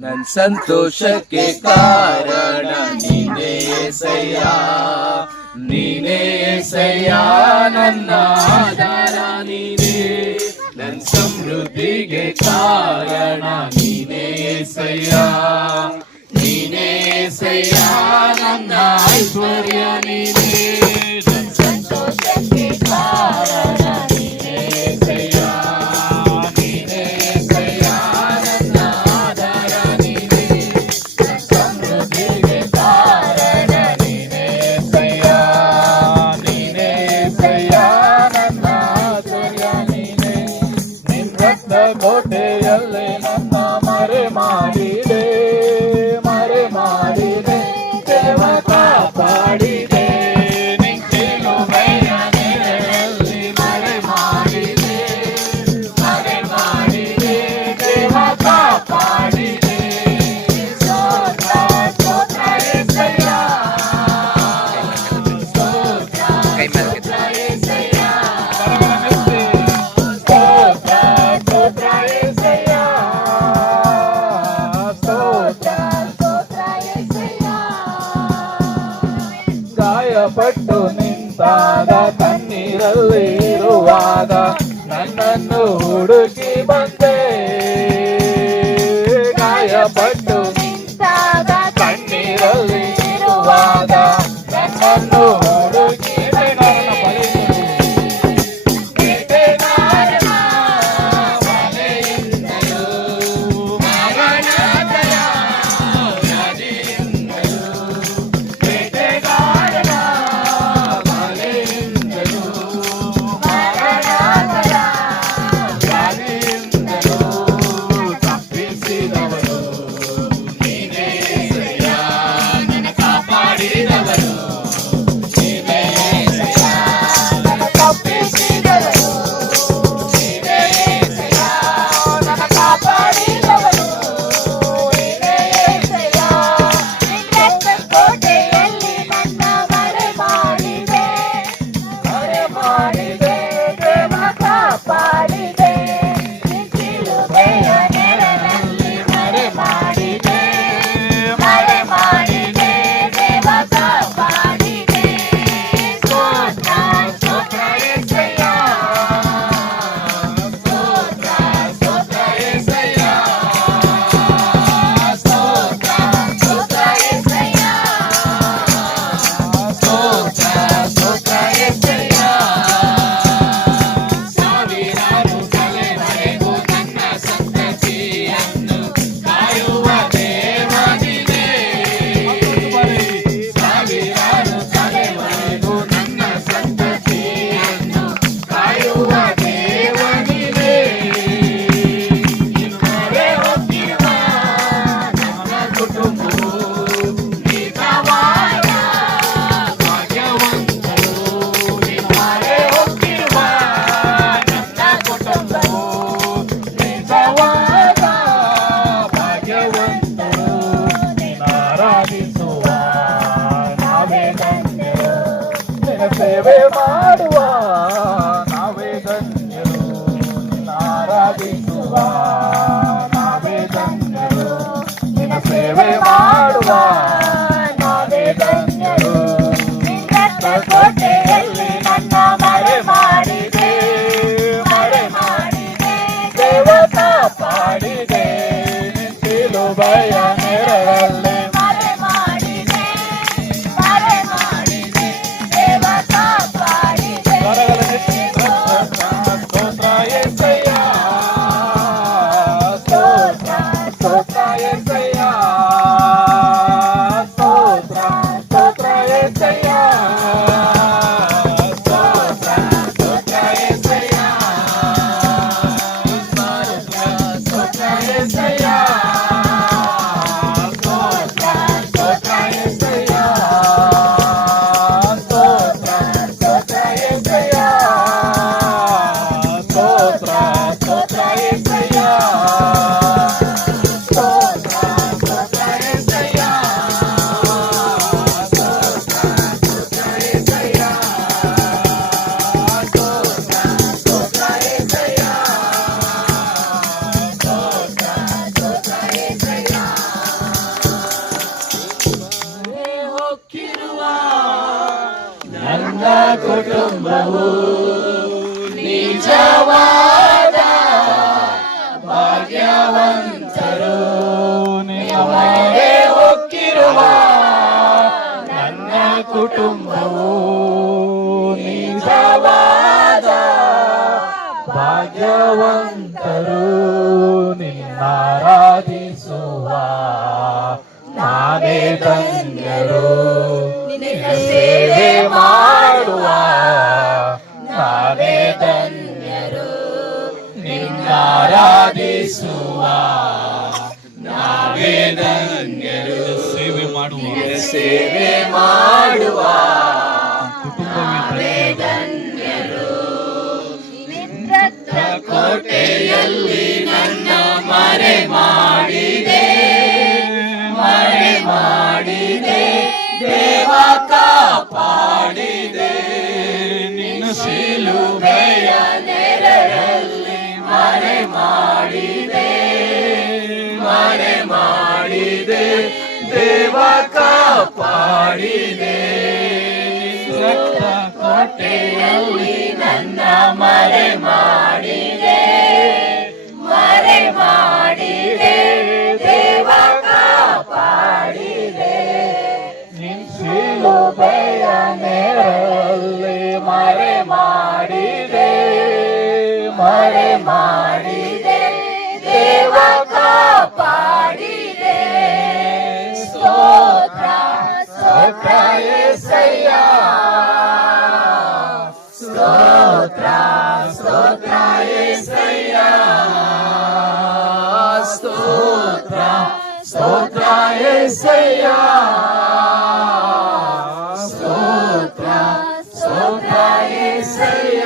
ನನ್ ಸಂತೋಷಕ್ಕೆ ಕಾರಣ ನೀನೇ ಏಸಯ್ಯ, ನೀನೇ ಏಸಯ್ಯ, ನನ್ನ ಆಧಾರ ನೀನೇ. ನನ್ ಸಮೃದ್ಧಿಗೆ ಕಾರಣ ನೀನೇ ಏಸಯ್ಯ, ನೀನೇ ಏಸಯ್ಯ, ನನ್ನ ಐಶ್ವರ್ಯ ನೀನೇ. ನನ್ ಸಂತೋಷಕ್ಕೆ ಕಾರಣ ನೀನೇ ಏಸಯ್ಯ, ನೀನೇ ಏಸಯ್ಯ, ನನ್ನ ಆಧಾರ ನೀನೇ. ನನ್ ಸಮೃದ್ಧಿಗೆ ಕಾರಣ ನೀನೇ ಏಸಯ್ಯ, ನೀನೇ ಏಸಯ್ಯ, ನನ್ನ ಐಶ್ವರ್ಯ ನೀನೇ. ನಿನ್ ರಕ್ತ ಕೋಟೆಯಲ್ಲಿ ನನ್ನ ಮರೆ ಮಾಡಿದೆ, ಮರೆ ಮಾಡಿದೆ, ದೇವ ಕಾಪಾಡಿದೆ. ನಿನ್ ಶಿಲುಬೆಯ ನೆರಳಲ್ಲಿ ಮರೆ ಮಾಡಿದೆ, ಮರೆ ಮಾಡಿದೆ, ದೇವ ಕಾಪಾಡಿದೆ. ಸ್ತೋತ್ರ ಸ್ತೋತ್ರ ಏಸಯ್ಯ, ಸ್ತೋತ್ರ ಸ್ತೋತ್ರ ಏಸಯ್ಯ, ಸ್ತೋತ್ರ ಸ್ತೋತ್ರ ಏಸಯ್ಯ, ಸ್ತೋತ್ರ ಸ್ತೋತ್ರ ಏಸಯ್ಯ. ಗಾಯಪಟ್ಟು ನಿಂತಾಗ ಕಣ್ಣೀರಲ್ಲಿ ಇರುವಾಗ ನನ್ನನ್ನು ಹುಡುಕಿ ಬಂದೆ. ಗಾಯಪಟ್ಟು ನಿಂತಾಗ ಕಣ್ಣೀರಲ್ಲಿ ಇರುವಾಗ ನನ್ನನ್ನು ಹುಡುಕಿ ಸೇವೆ ಮಾಡುವ ನಾವೇ ಧನ್ಯರು, ಆರಾಧಿಸುವ ನಾವೇ ಧನ್ಯರು, ನಿನ್ನ ಸೇವೆ ಮಾಡುವ ನಾವೇ ಧನ್ಯರು. ಕೋಟೆಯಲ್ಲಿ ನನ್ನ ಮರೆ ಮಾಡಿದೆ, ಮರೆ ಮಾಡಿದೆ, ದೇವ ಕಾಪಾಡಿದೆ. ಶಿಲುಬೆಯ ನೆರಳಲ್ಲಿ ಮರೆ ಮಾಡಿದೆ, ಮರೆ ಮಾಡಿದೆ, ದೇವ ಕಾಪಾಡಿದೆ. ಸ್ತೋತ್ರ ಏಸಯ್ಯ, ಸ್ತೋತ್ರ ಸ್ತೋತ್ರ ಏಸಯ್ಯ, ಸ್ತೋತ್ರ ಸ್ತೋತ್ರ ಏಸಯ್ಯ, ಸ್ತೋತ್ರ ಸ್ತೋತ್ರ ಏಸಯ್ಯ, ಸ್ತೋತ್ರ ಸ್ತೋತ್ರ ಏಸಯ್ಯ, ಸ್ತೋತ್ರ ಕುಟುಂಬವು ನಿಜವಾದ ಭಾಗ್ಯವಂತರು. ನಿಮ್ಮನೆ ಹೊಕ್ಕಿರುವ ನನ್ನ ಕುಟುಂಬವು ನಿಜವಾದ ಭಾಗ್ಯವಂತರು. ನಿನ್ನಾರಾಧಿಸುವ ನಾನೇ ಧನ್ಯರು. ನಿನ್ನ ಸೇವೆ ಮಾಡುವ ನಾನೇ ಧನ್ಯರು. ನಿನ್ನಾರಾಧಿಸುವ ನಾವೇ ಧನ್ಯರು. ಸೇವೆ ಮಾಡುವ ಕುಟುಂಬವೇ ಧನ್ಯರು. ನಿನ್ನ ಕೋಟೆಯಲ್ಲಿ ನನ್ನ ಮರೆ ಮಾಡಿದೆ ದೇವ ಕಾಪಾಡಿದೆ. ನಿನ್ನ ಶಿಲುಬೆಯ ನೆರಳಲ್ಲಿ ಮರೆ ಮಾಡಿದೆ ದೇವ ಕಾಪಾಡಿದೆ. ರಕ್ತ ಕೋಟೆಯಲ್ಲಿ ನನ್ನ ಮರೆ ಮಾಡಿದೆ ದೇವ ಕಾಪಾಡಿದೆ. ನಿನ್ನ ಶಿಲುಬೆಯ ನೆರಳಲ್ಲಿ ಮರೆ ಮಾಡಿದೆ ದೇವ ಕಾಪಾಡಿದೆ. ಸ್ತೋತ್ರ ಸ್ತೋತ್ರ యేసయ్య. ಸ್ತೋತ್ರ ಸ್ತೋತ್ರ యేసయ్య. ಸ್ತೋತ್ರ ಸ್ತೋತ್ರ యేసయ్య. ಸ್ತೋತ್ರ ಸ್ತೋತ್ರ యేసయ్య.